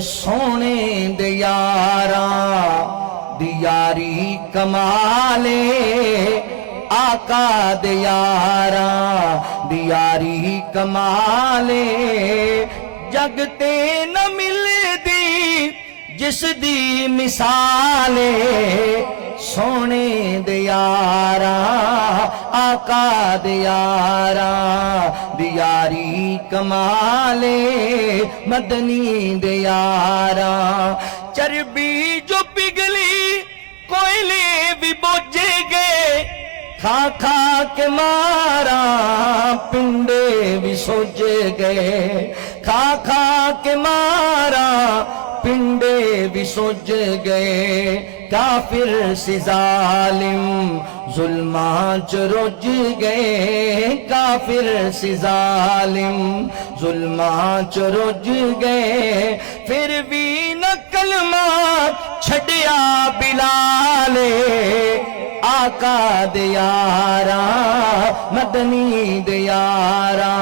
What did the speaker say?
सोने दे यारा दियारी कमाले, आका दे यारा दियारी कमाले। जगते न मिलदी जिस दी मिसाले, सोने दे यारा आका दे यारा दियारी कमाले, मदनी दे यारा। चर्बी जो पिघली कोयले भी बुझ गए, खा खा के मारा पिंडे भी सुझ गए, खा खा के मारा पिंडे भी सुझ गए। काफिर से जालिम जुल्मा च रुझ गए, काफिर से जालिम जुल्मा च रुझ गए। फिर भी न कलमा छड़िया बिलाले, आका दे यारा मदनी दे यारा।